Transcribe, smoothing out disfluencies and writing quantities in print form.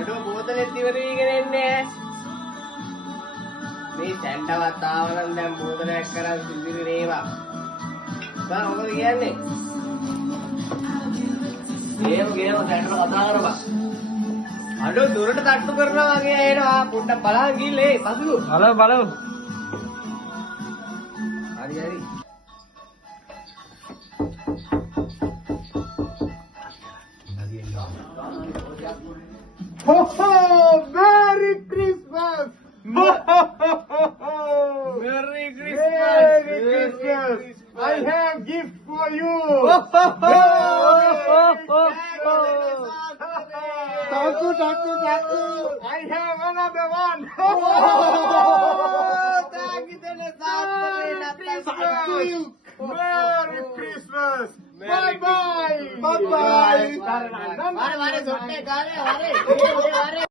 අඩෝ බෝතලෙත් ඉවර වීගෙන එන්නේ. මේ සැන්ඩවත් ආවනම් දැන් බෝතලයක් කරන් සිල්විලි නේවා. බා මොකද කියන්නේ? ගේම සැන්ඩව කතා කරපන්. අඩෝ දුරට තට්ටු කරනවා වගේ එනවා. පොඩ්ඩක් බලන් ගිහලා පසුදු. බලමු. හරි. Ho ho! Merry Christmas! Merry Merry Christmas! I have gift for you! Taku! I have another one! Merry Christmas! Bye bye! Bye bye!